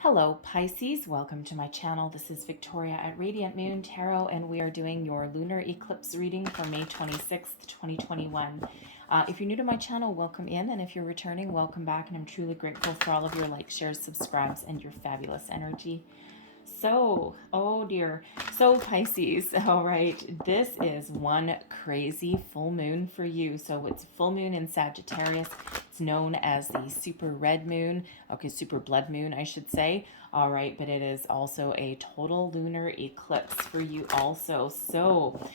Hello Pisces, welcome to my channel. This is Victoria at Radiant Moon Tarot, and we are doing your lunar eclipse reading for May 26th, 2021. If you're new to my channel, welcome in, and if you're returning, welcome back, and I'm truly grateful for all of your likes, shares, subscribes, and your fabulous energy. So, oh dear. So Pisces, all right, this is one crazy full moon for you. So it's full moon in Sagittarius. It's known as the super red moon. Okay, super blood moon, I should say. All right, but it is also a total lunar eclipse for you also. So,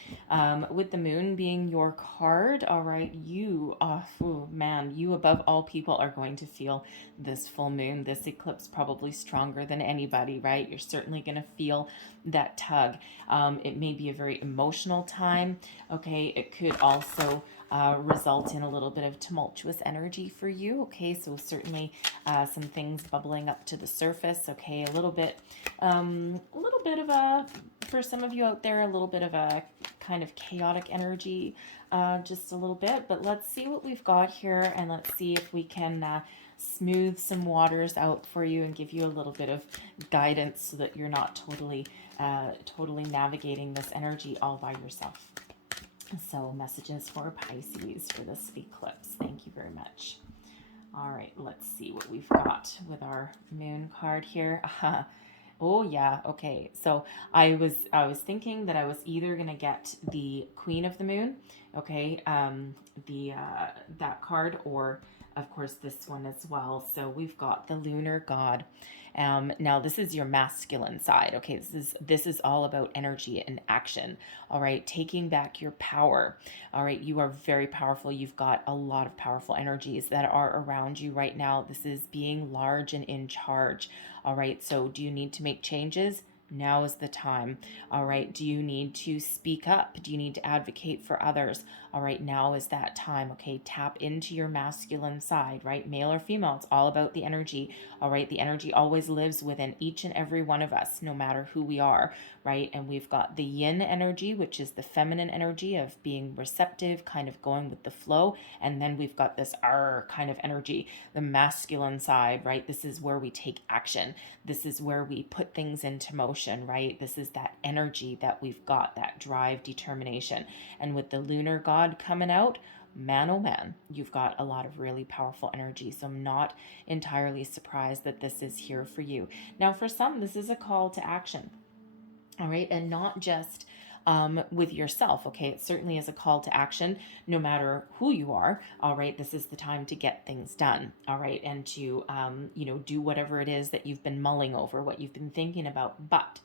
with the moon being your card, all right, you, oh man, you above all people are going to feel this full moon, this eclipse, probably stronger than anybody, right? You're certainly going to feel that tug. It may be a very emotional time. Okay, it could also result in a little bit of tumultuous energy for you. Okay, so certainly some things bubbling up to the surface. Okay, a little bit of a, for some of you out there, a little bit of a kind of chaotic energy, just a little bit. But let's see what we've got here, and let's see if we can smooth some waters out for you and give you a little bit of guidance so that you're not totally navigating this energy all by yourself. So messages for Pisces for this eclipse. Thank you very much. All right, let's see what we've got with our moon card here. Oh yeah, okay. So I was thinking that I was either gonna get the Queen of the Moon, okay, that card, or of course this one as well. So we've got the lunar god. Now this is your masculine side. Okay, this is all about energy and action. All right, taking back your power. All right, you are very powerful. You've got a lot of powerful energies that are around you right now. This is being large and in charge. All right, so do you need to make changes? Now is the time. All right, do you need to speak up? Do you need to advocate for others? All right, now is that time. Okay, tap into your masculine side, right? Male or female, it's all about the energy. All right, the energy always lives within each and every one of us, no matter who we are, right? And we've got the yin energy, which is the feminine energy of being receptive, kind of going with the flow. And then we've got this R kind of energy, the masculine side, right? This is where we take action. This is where we put things into motion, right? This is that energy that we've got, that drive, determination. And with the lunar god coming out, man, oh man, you've got a lot of really powerful energy. So I'm not entirely surprised that this is here for you. Now, for some, this is a call to action. All right, and not just with yourself. Okay, it certainly is a call to action, no matter who you are. All right, this is the time to get things done. All right, and to do whatever it is that you've been mulling over, what you've been thinking about. But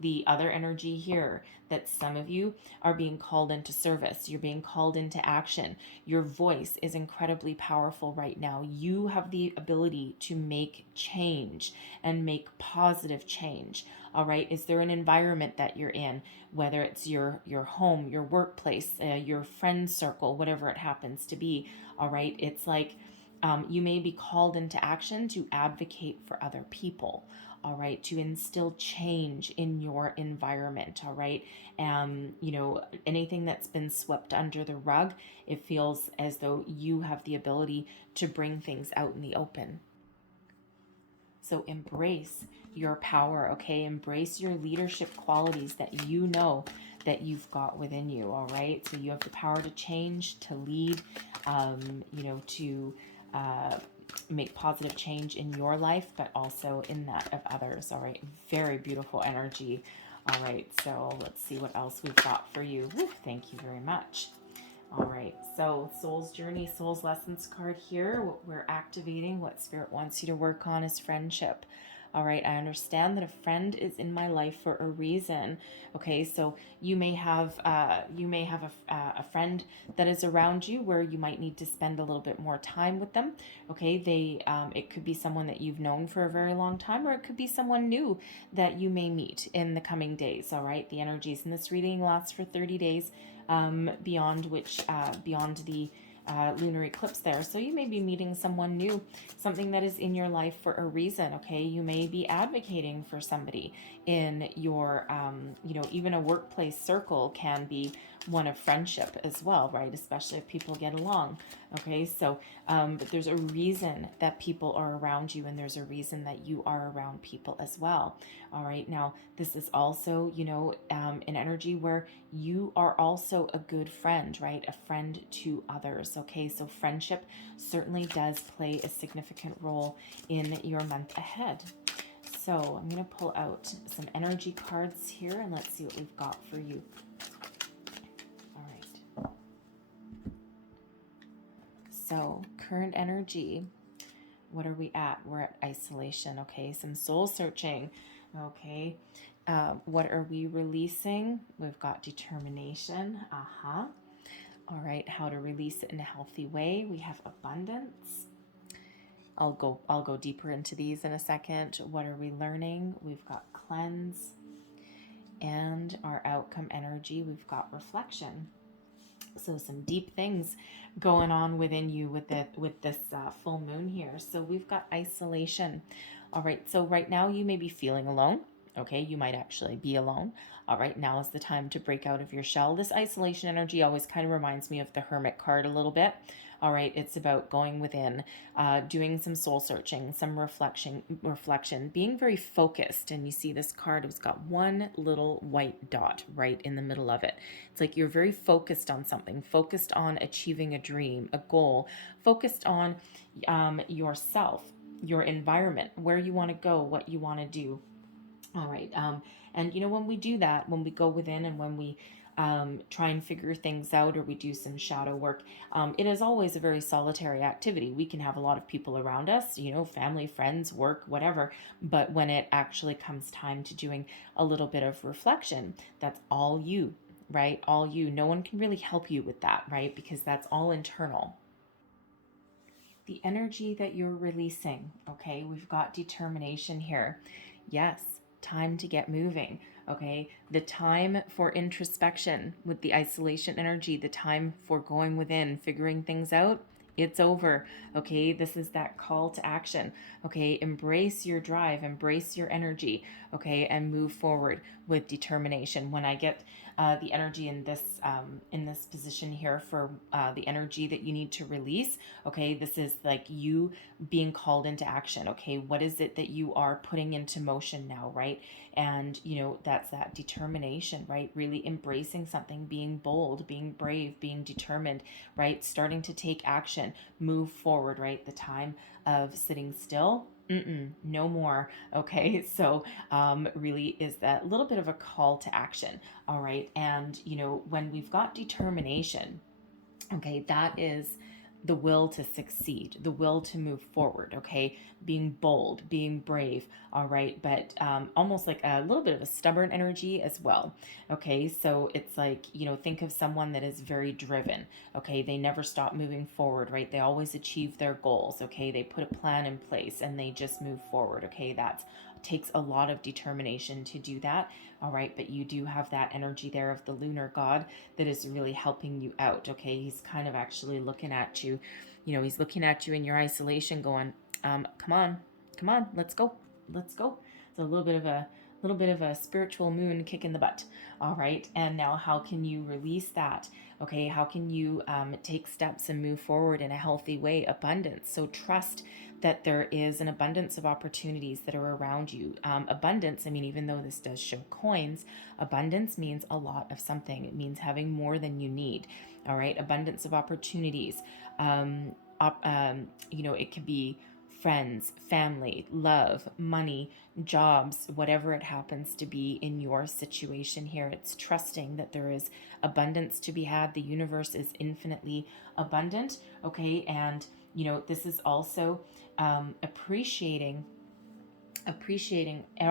the other energy here, that some of you are being called into service, you're being called into action. Your voice is incredibly powerful right now. You have the ability to make change and make positive change. All right, is there an environment that you're in, whether it's your home, your workplace, your friend circle, whatever it happens to be? All right, it's like you may be called into action to advocate for other people. All right, to instill change in your environment. All right, anything that's been swept under the rug, it feels as though you have the ability to bring things out in the open. So embrace your power, okay? Embrace your leadership qualities that you know that you've got within you, all right? So you have the power to change, to lead, to make positive change in your life, but also in that of others, all right? Very beautiful energy. All right, so let's see what else we've got for you. Woo, thank you very much. All right, so Soul's Journey, Soul's Lessons card here. What we're activating, what Spirit wants you to work on, is friendship. All right, I understand that a friend is in my life for a reason. Okay, so you may have a friend that is around you where you might need to spend a little bit more time with them. Okay, it could be someone that you've known for a very long time, or it could be someone new that you may meet in the coming days. All right, the energies in this reading lasts for 30 days. Beyond the lunar eclipse there. So you may be meeting someone new, something that is in your life for a reason, okay? You may be advocating for somebody in your, even a workplace circle can be one of friendship as well, right? Especially if people get along. Okay, so but there's a reason that people are around you, and there's a reason that you are around people as well. All right, now this is also, you know, an energy where you are also a good friend, right? A friend to others. Okay, so friendship certainly does play a significant role in your month ahead. So I'm going to pull out some energy cards here, and let's see what we've got for you. All right. So current energy, what are we at? We're at isolation. Okay, some soul searching. Okay, what are we releasing? We've got determination. All right, how to release it in a healthy way. We have abundance. I'll go deeper into these in a second. What are we learning? We've got cleanse, and our outcome energy, we've got reflection. So some deep things going on within you with this full moon here. So we've got isolation. All right, so right now you may be feeling alone. Okay, you might actually be alone. All right, now is the time to break out of your shell. This isolation energy always kind of reminds me of the Hermit card a little bit. All right, it's about going within, doing some soul searching, some reflection, being very focused. And you see this card, it's got one little white dot right in the middle of it. It's like you're very focused on something, focused on achieving a dream, a goal, focused on yourself, your environment, where you want to go, what you want to do. All right. And you know, when we do that, when we go within and when we try and figure things out, or we do some shadow work, it is always a very solitary activity. We can have a lot of people around us, you know, family, friends, work, whatever. But when it actually comes time to doing a little bit of reflection, that's all you, right? All you. No one can really help you with that, right? Because that's all internal. The energy that you're releasing, okay, we've got determination here. Yes, time to get moving. Okay, the time for introspection with the isolation energy, the time for going within, figuring things out, it's over. Okay, this is that call to action. Okay, embrace your drive, embrace your energy. Okay, and move forward with determination. When I get the energy in this position here for the energy that you need to release, okay, this is like you being called into action. Okay, what is it that you are putting into motion now, right? And you know, that's that determination, right? Really embracing something, being bold, being brave, being determined, right? Starting to take action, move forward, right? The time of sitting still, no more. Okay, so really is that little bit of a call to action. All right, and you know, when we've got determination, okay, that is the will to succeed, the will to move forward, okay? Being bold, being brave, all right? But almost like a little bit of a stubborn energy as well, okay? So it's like, you know, think of someone that is very driven, okay? They never stop moving forward, right? They always achieve their goals, okay? They put a plan in place and they just move forward, okay? That takes a lot of determination to do that. All right, but you do have that energy there of the lunar god that is really helping you out. Okay, he's kind of actually looking at you, you know, he's looking at you in your isolation going, come on, let's go, let's go. It's a little bit of a spiritual moon kick in the butt. All right, and now how can you release that? Okay, how can you take steps and move forward in a healthy way? Abundance. So trust that there is an abundance of opportunities that are around you. Abundance, I mean, even though this does show coins, abundance means a lot of something. It means having more than you need. All right, abundance of opportunities. You know, it could be friends, family, love, money, jobs, whatever it happens to be in your situation here. It's trusting that there is abundance to be had. The universe is infinitely abundant, okay? And, you know, this is also appreciating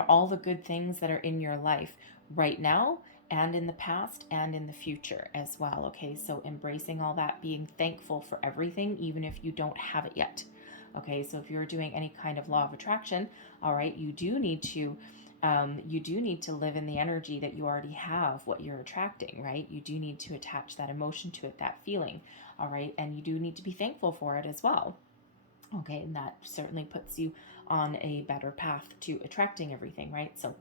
all the good things that are in your life right now and in the past and in the future as well, okay? So embracing all that, being thankful for everything, even if you don't have it yet. Okay, so if you're doing any kind of law of attraction, all right, you do need to live in the energy that you already have, what you're attracting, right? You do need to attach that emotion to it, that feeling, all right? And you do need to be thankful for it as well. Okay, and that certainly puts you on a better path to attracting everything, right? So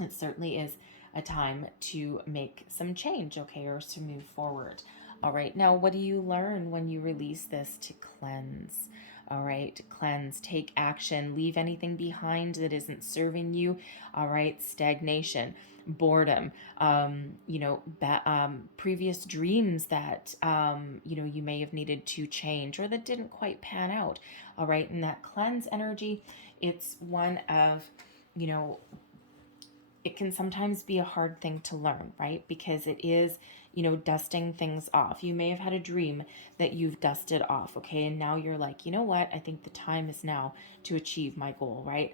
It certainly is a time to make some change, okay, or to move forward. All right, now what do you learn when you release this? To cleanse. All right, cleanse, take action, leave anything behind that isn't serving you. All right, stagnation, boredom, previous dreams that, you may have needed to change or that didn't quite pan out. All right, and that cleanse energy, it's one of, you know, it can sometimes be a hard thing to learn, right? Because it is, dusting things off. You may have had a dream that you've dusted off, okay? And now you're like, you know what? I think the time is now to achieve my goal, right?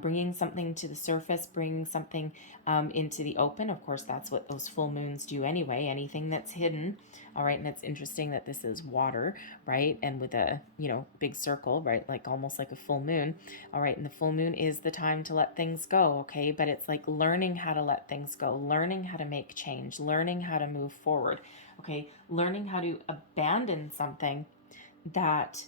Bringing something to the surface, bringing something into the open. Of course, that's what those full moons do anyway. Anything that's hidden, all right? And it's interesting that this is water, right? And with a, big circle, right? Like almost like a full moon. All right, and the full moon is the time to let things go, okay? But it's like learning how to let things go, learning how to make change, learning how to move forward, okay? Learning how to abandon something that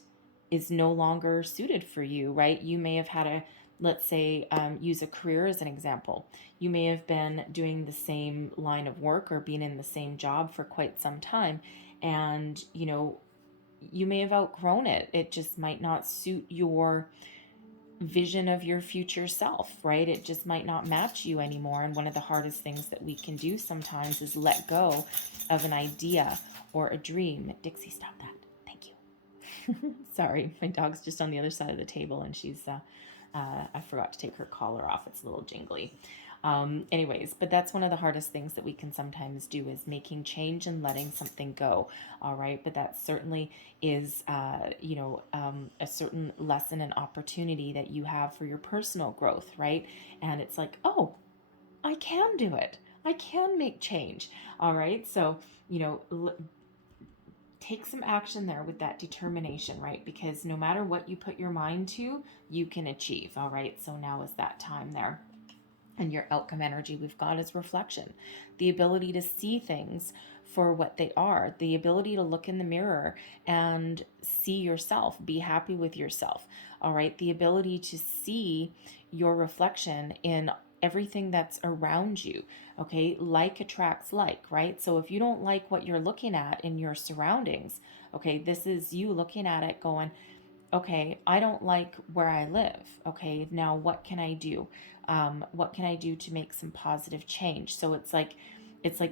is no longer suited for you, right? You may have had let's say, use a career as an example. You may have been doing the same line of work or been in the same job for quite some time, and, you may have outgrown it. It just might not suit your vision of your future self, right? It just might not match you anymore. And one of the hardest things that we can do sometimes is let go of an idea or a dream. Dixie, stop that. Thank you. Sorry, my dog's just on the other side of the table and I forgot to take her collar off. It's a little jingly. Anyways, but that's one of the hardest things that we can sometimes do, is making change and letting something go. All right. But that certainly is, a certain lesson and opportunity that you have for your personal growth. Right. And it's like, oh, I can do it. I can make change. All right. So, take some action there with that determination, right? Because no matter what you put your mind to, you can achieve. All right. So now is that time there. And your outcome energy we've got is reflection, the ability to see things for what they are, the ability to look in the mirror and see yourself, be happy with yourself. All right. The ability to see your reflection in everything that's around you. Okay. Like attracts like, right? So if you don't like what you're looking at in your surroundings, okay, this is you looking at it going, okay, I don't like where I live. Okay, now what can I do? What can I do to make some positive change? So it's like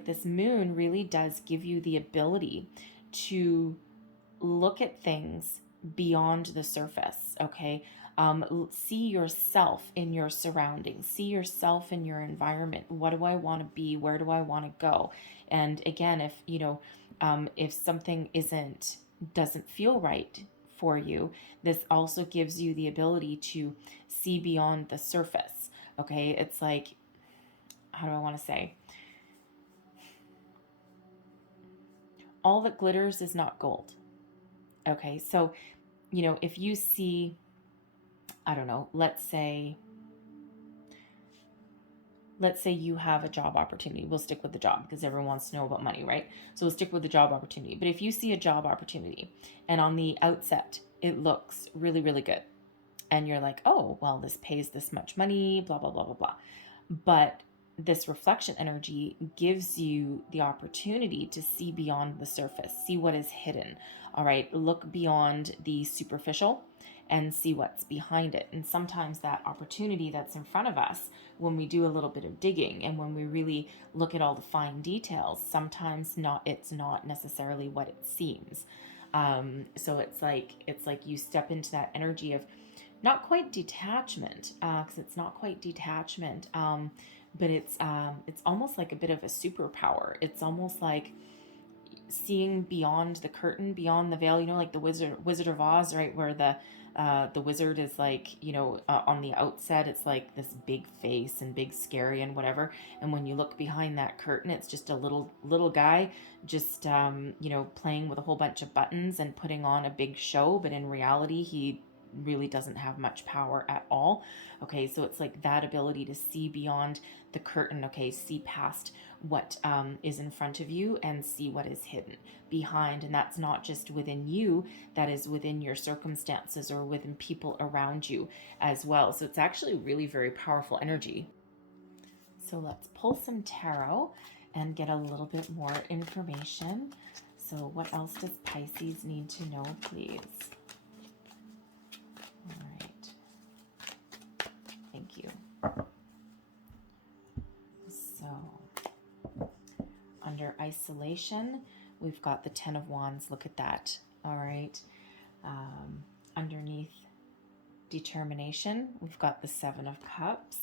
this moon really does give you the ability to look at things beyond the surface. Okay, see yourself in your surroundings, see yourself in your environment. What do I want to be? Where do I want to go? And again, if something doesn't feel right for you, this also gives you the ability to see beyond the surface. Okay, it's like, how do I want to say? All that glitters is not gold. Okay, so, if you see, I don't know, let's say you have a job opportunity. We'll stick with the job because everyone wants to know about money, right? So we'll stick with the job opportunity. But if you see a job opportunity and on the outset, it looks really, really good, and you're like, oh, well, this pays this much money, blah, blah, blah, blah, blah. But this reflection energy gives you the opportunity to see beyond the surface, see what is hidden. All right, look beyond the superficial and see what's behind it. And sometimes that opportunity that's in front of us, when we do a little bit of digging and when we really look at all the fine details, sometimes it's not necessarily what it seems. So it's like you step into that energy of not quite detachment, because it's not quite detachment, but it's almost like a bit of a superpower. It's almost like seeing beyond the curtain, beyond the veil. Like the Wizard of Oz, right, where the wizard is like, on the outset, it's like this big face and big scary and whatever. And when you look behind that curtain, it's just a little guy just, playing with a whole bunch of buttons and putting on a big show. But in reality, he really doesn't have much power at all. Okay, so it's like that ability to see beyond the curtain. Okay, see past what is in front of you and see what is hidden behind. And that's not just within you, that is within your circumstances or within people around you as well. So it's actually really very powerful energy. So let's pull some tarot and get a little bit more information. So what else does Pisces need to know, please? All right. Thank you. So under isolation, we've got the Ten of Wands. Look at that. All right. Underneath determination, we've got the Seven of Cups.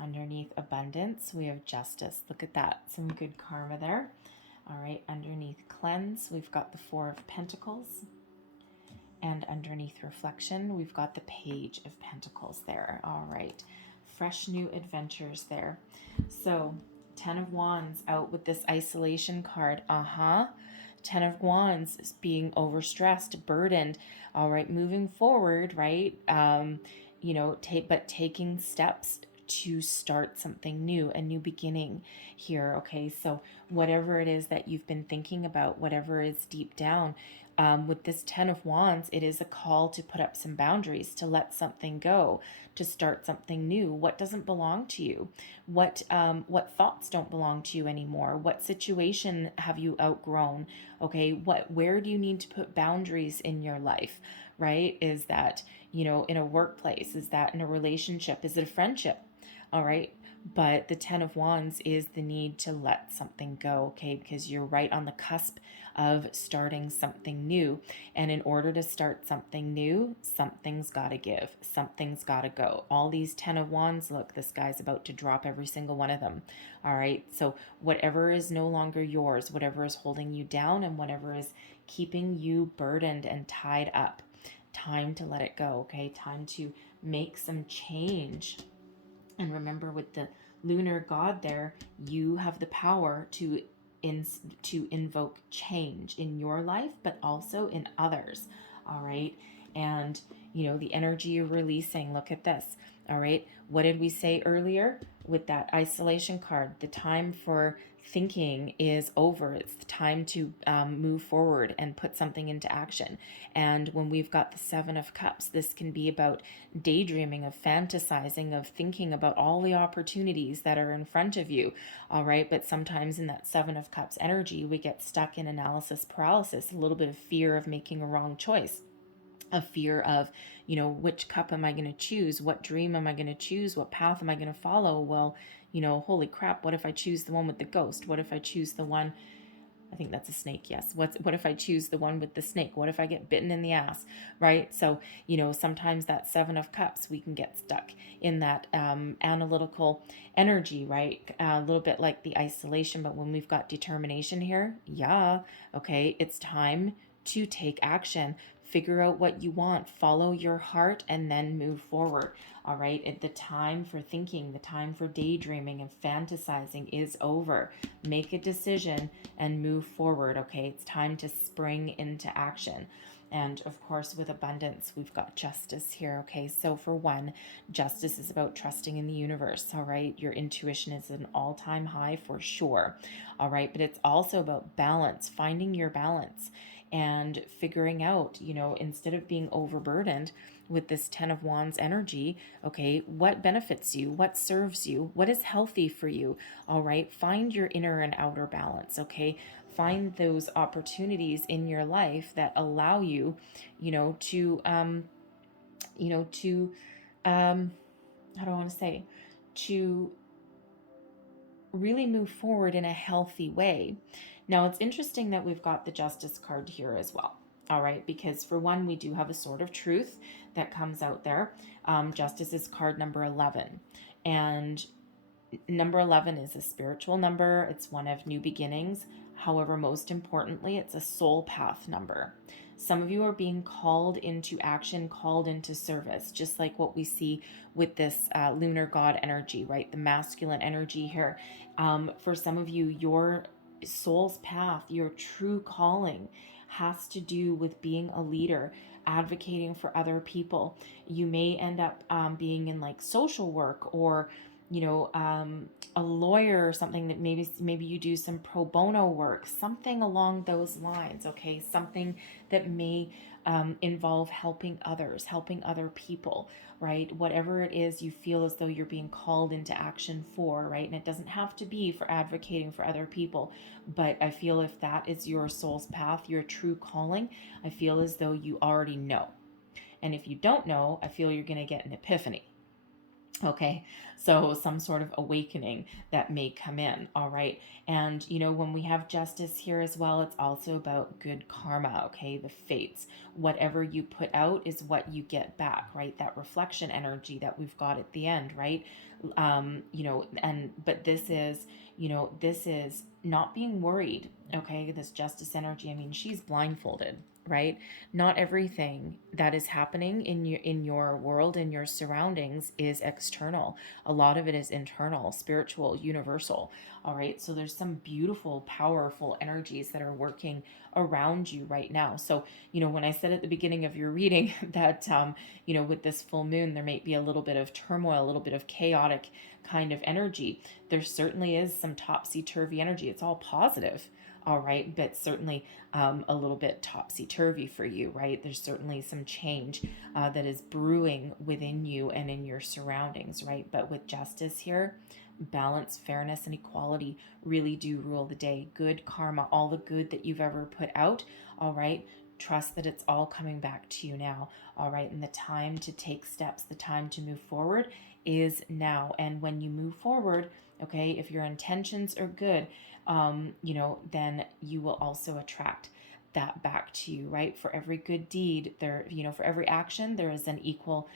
Underneath abundance, we have justice. Look at that. Some good karma there. All right. Underneath cleanse, we've got the Four of Pentacles. And underneath reflection, we've got the Page of Pentacles there. All right. Fresh new adventures there. So Ten of Wands out with this isolation card. Ten of Wands is being overstressed, burdened. All right. Moving forward, right? You know, taking steps to start something new, a new beginning here. Okay, so whatever it is that you've been thinking about, whatever is deep down, with this Ten of Wands, it is a call to put up some boundaries, to let something go, to start something new. What doesn't belong to you? What thoughts don't belong to you anymore? What situation have you outgrown? Okay, where do you need to put boundaries in your life? Right? Is that, you know, in a workplace? Is that in a relationship? Is it a friendship? All right. But the Ten of Wands is the need to let something go, okay? Because you're right on the cusp of starting something new. And in order to start something new, something's got to give. Something's got to go. All these Ten of Wands, look, this guy's about to drop every single one of them. All right. So whatever is no longer yours, whatever is holding you down, and whatever is keeping you burdened and tied up, time to let it go, okay? Time to make some change. And remember, with the lunar god there, you have the power to invoke change in your life, but also in others. All right. And, you know, the energy you're releasing, look at this. All right. What did we say earlier with that isolation card? The time for thinking is over. It's the time to move forward and put something into action. And when we've got the Seven of Cups, this can be about daydreaming, of fantasizing, of thinking about all the opportunities that are in front of you. All right. But sometimes in that Seven of Cups energy, we get stuck in analysis paralysis, a little bit of fear of making a wrong choice. A fear of, you know, which cup am I going to choose? What dream am I going to choose? What path am I going to follow? Well, you know, holy crap, what if I choose the one with the ghost? What if I choose the one, I think that's a snake, yes. What if I choose the one with the snake? What if I get bitten in the ass, right? So, you know, sometimes that Seven of Cups, we can get stuck in that analytical energy, right? A little bit like the isolation, but when we've got determination here, yeah, okay, it's time to take action. Figure out what you want, follow your heart, and then move forward. All right. At the time for thinking, the time for daydreaming and fantasizing is over. Make a decision and move forward. Okay. It's time to spring into action. And of course, with abundance, we've got justice here. Okay. So for one, justice is about trusting in the universe. All right. Your intuition is an all-time high for sure. All right. But it's also about balance, finding your balance and figuring out, you know, instead of being overburdened with this Ten of Wands energy, okay, what benefits you, what serves you, what is healthy for you. All right. Find your inner and outer balance. Okay. Find those opportunities in your life that allow you, you know, to, how do I want to say, to really move forward in a healthy way. Now, it's interesting that we've got the Justice card here as well. All right, because for one, we do have a sword of truth that comes out there. Justice is card number 11. And number 11 is a spiritual number. It's one of new beginnings. However, most importantly, it's a soul path number. Some of you are being called into action, called into service, just like what we see with this lunar god energy, right? The masculine energy here. For some of you, your soul's path, your true calling has to do with being a leader, advocating for other people. You may end up being in like social work or a lawyer or something, that maybe you do some pro bono work, something along those lines, okay? Something that may involve helping others, helping other people, right? Whatever it is you feel as though you're being called into action for, right? And it doesn't have to be for advocating for other people, but I feel if that is your soul's path, your true calling, I feel as though you already know. And if you don't know, I feel you're going to get an epiphany. Okay, so some sort of awakening that may come in, all right? And, when we have justice here as well, it's also about good karma, okay? The fates. Whatever you put out is what you get back, right? That reflection energy that we've got at the end, right? But this is not being worried, okay? This justice energy, I mean, she's blindfolded, right? Not everything that is happening in your world, in your surroundings, is external. A lot of it is internal, spiritual, universal. All right, so there's some beautiful, powerful energies that are working around you right now. So when I said at the beginning of your reading that with this full moon there may be a little bit of turmoil, a little bit of chaotic kind of energy, there certainly is some topsy-turvy energy. It's all positive, all right, but certainly a little bit topsy-turvy for you, right? There's certainly some change that is brewing within you and in your surroundings, right? But with justice here, balance, fairness, and equality really do rule the day. Good karma, all the good that you've ever put out, all right? Trust that it's all coming back to you now, all right? And the time to take steps, the time to move forward is now. And when you move forward, okay, if your intentions are good, then you will also attract that back to you, right? For every good deed, for every action, there is an equal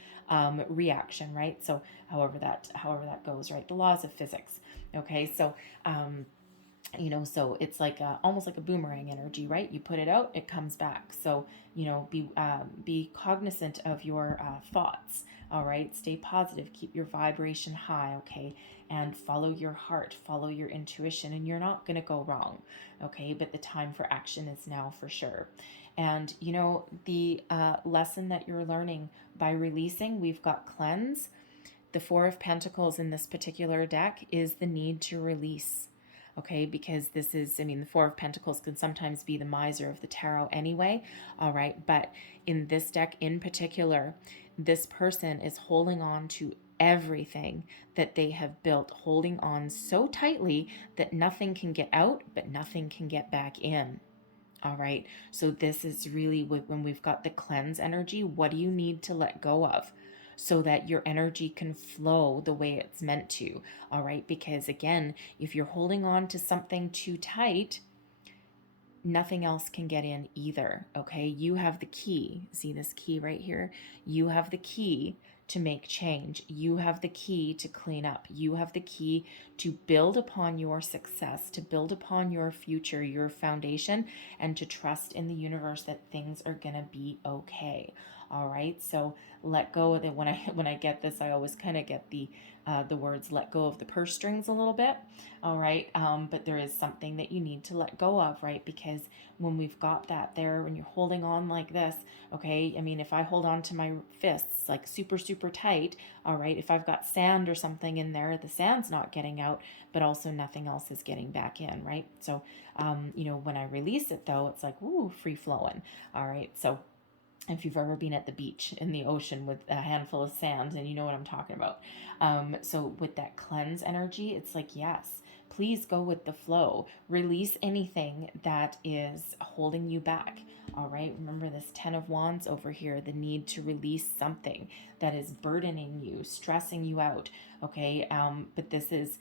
reaction, right? So however that goes, right? The laws of physics. Okay, so so it's like almost like a boomerang energy, right? You put it out, it comes back. So be cognizant of your thoughts. All right, stay positive, keep your vibration high, okay, and follow your heart, follow your intuition, and you're not going to go wrong, okay? But the time for action is now for sure. And the lesson that you're learning by releasing, we've got cleanse. The Four of Pentacles in this particular deck is the need to release. Okay, because this is, the Four of Pentacles can sometimes be the miser of the tarot anyway, all right? But in this deck in particular, this person is holding on to everything that they have built, holding on so tightly that nothing can get out, but nothing can get back in. All right, so this is really when we've got the cleanse energy, what do you need to let go of so that your energy can flow the way it's meant to? All right, because again, if you're holding on to something too tight, nothing else can get in either. Okay, you have the key. See this key right here? You have the key to make change. You have the key to clean up. You have the key to build upon your success, to build upon your future, your foundation, and to trust in the universe that things are going to be okay. All right, so let go of it. When I get this, I always kind of get the words "let go of the purse strings" a little bit. All right, but there is something that you need to let go of, right? Because when we've got that there, when you're holding on like this, okay, if I hold on to my fists like super, super tight, all right, if I've got sand or something in there, the sand's not getting out, but also nothing else is getting back in, right? So, when I release it though, it's like, woo, free flowing. All right, so if you've ever been at the beach in the ocean with a handful of sand, and you know what I'm talking about. So with that cleanse energy, it's like, yes, please go with the flow. Release anything that is holding you back. All right. Remember this 10 of Wands over here, the need to release something that is burdening you, stressing you out. Okay. But this is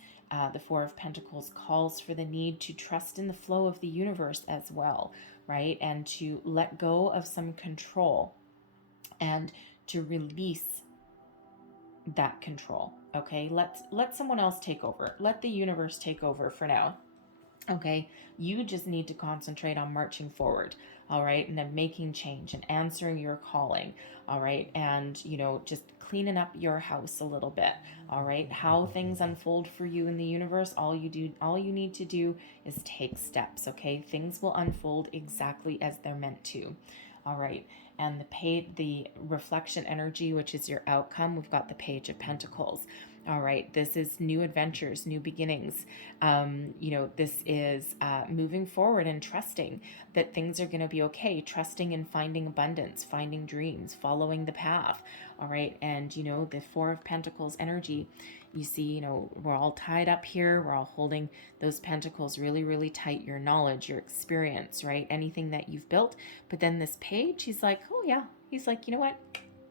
the Four of Pentacles calls for the need to trust in the flow of the universe as well, right? And to let go of some control and to release that control. Okay, let someone else take over. Let the universe take over for now. Okay, you just need to concentrate on marching forward, all right, and then making change and answering your calling, all right, and just cleaning up your house a little bit, all right. How things unfold for you in the universe, all you need to do is take steps, okay. Things will unfold exactly as they're meant to, all right. And the reflection energy, which is your outcome, we've got the Page of Pentacles. All right, this is new adventures, new beginnings. This is moving forward and trusting that things are going to be okay, trusting and finding abundance, finding dreams, following the path. All right, and the Four of Pentacles energy, you see, we're all tied up here, we're all holding those pentacles really, really tight, your knowledge, your experience, right? Anything that you've built. But then this page, he's like, oh yeah, he's like, you know what?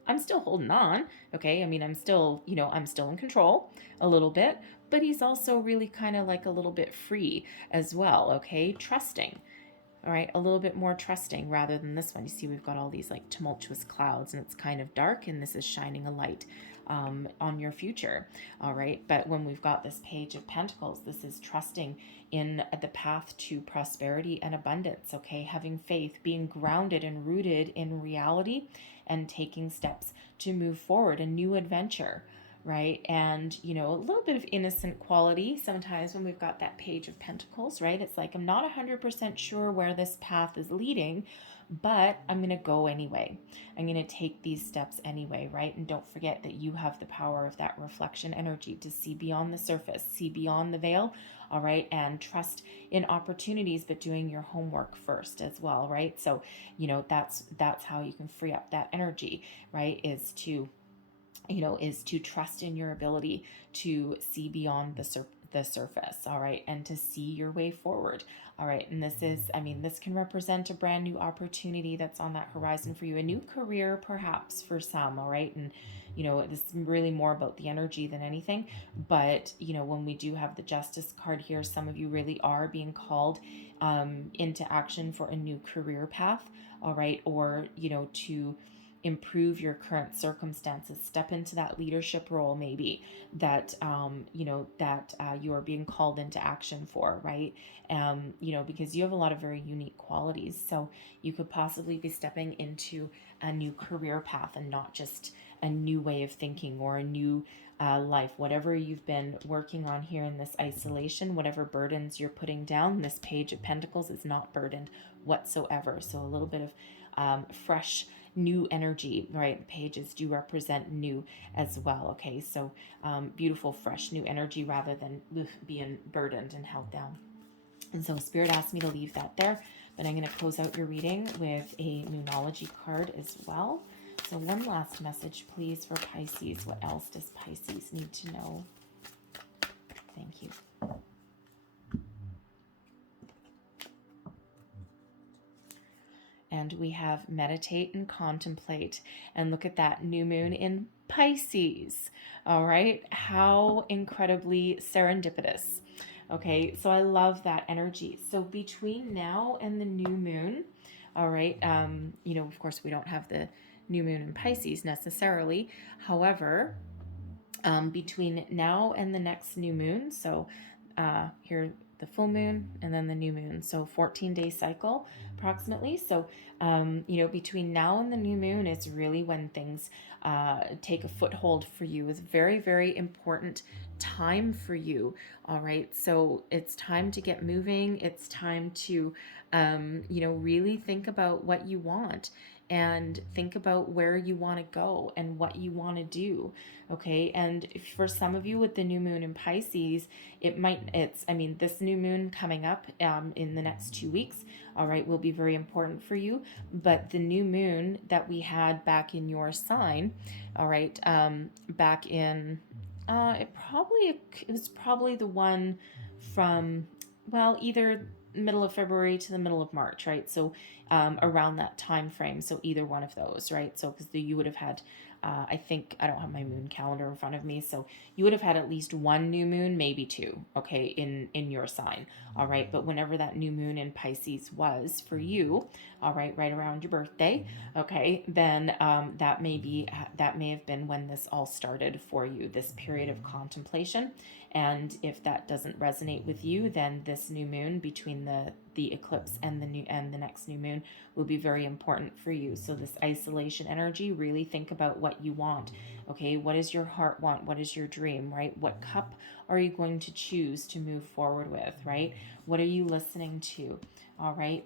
I'm still holding on. Okay. I mean, I'm still in control a little bit, but he's also really kind of like a little bit free as well. Okay. Trusting. All right. A little bit more trusting rather than this one. You see, we've got all these like tumultuous clouds and it's kind of dark, and this is shining a light on your future. All right. But when we've got this Page of Pentacles, this is trusting in the path to prosperity and abundance. Okay. Having faith, being grounded and rooted in reality, and taking steps to move forward, a new adventure, right? And, a little bit of innocent quality sometimes when we've got that Page of Pentacles, right? It's like, I'm not 100% sure where this path is leading, but I'm going to go anyway. I'm going to take these steps anyway, right? And don't forget that you have the power of that reflection energy to see beyond the surface, see beyond the veil, all right? And trust in opportunities, but doing your homework first as well, right? So, that's how you can free up that energy, right? Is to trust in your ability to see beyond the surface, all right, and to see your way forward, all right. And this can represent a brand new opportunity that's on that horizon for you, a new career perhaps for some, all right. And this is really more about the energy than anything, but when we do have the Justice card here, some of you really are being called into action for a new career path, all right, or to improve your current circumstances, step into that leadership role maybe that you are being called into action for, right? Because you have a lot of very unique qualities, so you could possibly be stepping into a new career path and not just a new way of thinking or a new life. Whatever you've been working on here in this isolation, whatever burdens you're putting down, this Page of Pentacles is not burdened whatsoever. So a little bit of fresh new energy, right? Pages do represent new as well. Okay, so beautiful, fresh, new energy rather than being burdened and held down. And so Spirit asked me to leave that there, but I'm going to close out your reading with a numerology card as well. So one last message, please, for Pisces. What else does Pisces need to know? Thank you. And we have meditate and contemplate. And look at that new moon in Pisces. All right. How incredibly serendipitous. Okay. So I love that energy. So between now and the new moon, all right. Of course, we don't have the new moon in Pisces necessarily. However, between now and the next new moon, so here the full moon and then the new moon, so 14-day cycle approximately. So between now and the new moon is really when things take a foothold for you. It's very, very important time for you. All right, so it's time to get moving. It's time to really think about what you want and think about where you want to go and what you want to do. Okay. And for some of you with the new moon in Pisces, this new moon coming up in the next 2 weeks, all right, will be very important for you. But the new moon that we had back in your sign, all right, back in, it was probably the one from, either middle of February to the middle of March, right? So around that time frame. So either one of those, right? So because you would have had, I think, I don't have my moon calendar in front of me, so you would have had at least one new moon, maybe two, okay, in your sign, all right? But whenever that new moon in Pisces was for you, all right, right around your birthday, okay, then that may have been when this all started for you, this period of contemplation. And if that doesn't resonate with you, then this new moon between the eclipse and the next new moon will be very important for you. So this isolation energy, really think about what you want. Okay, what does your heart want? What is your dream, right? What cup are you going to choose to move forward with, right? What are you listening to? All right.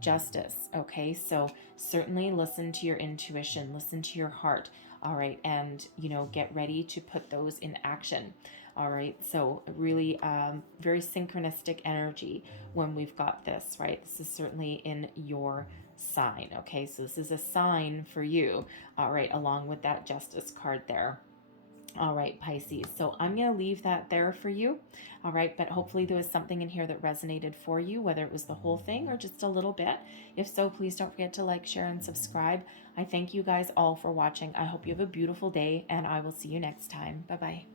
Justice. Okay, so certainly listen to your intuition, listen to your heart. All right. And, you know, get ready to put those in action. All right. So really very synchronistic energy when we've got this, right? This is certainly in your sign. Okay. So this is a sign for you. All right. Along with that Justice card there. All right, Pisces. So I'm going to leave that there for you. All right, but hopefully there was something in here that resonated for you, whether it was the whole thing or just a little bit. If so, please don't forget to like, share, and subscribe. I thank you guys all for watching. I hope you have a beautiful day, and I will see you next time. Bye-bye.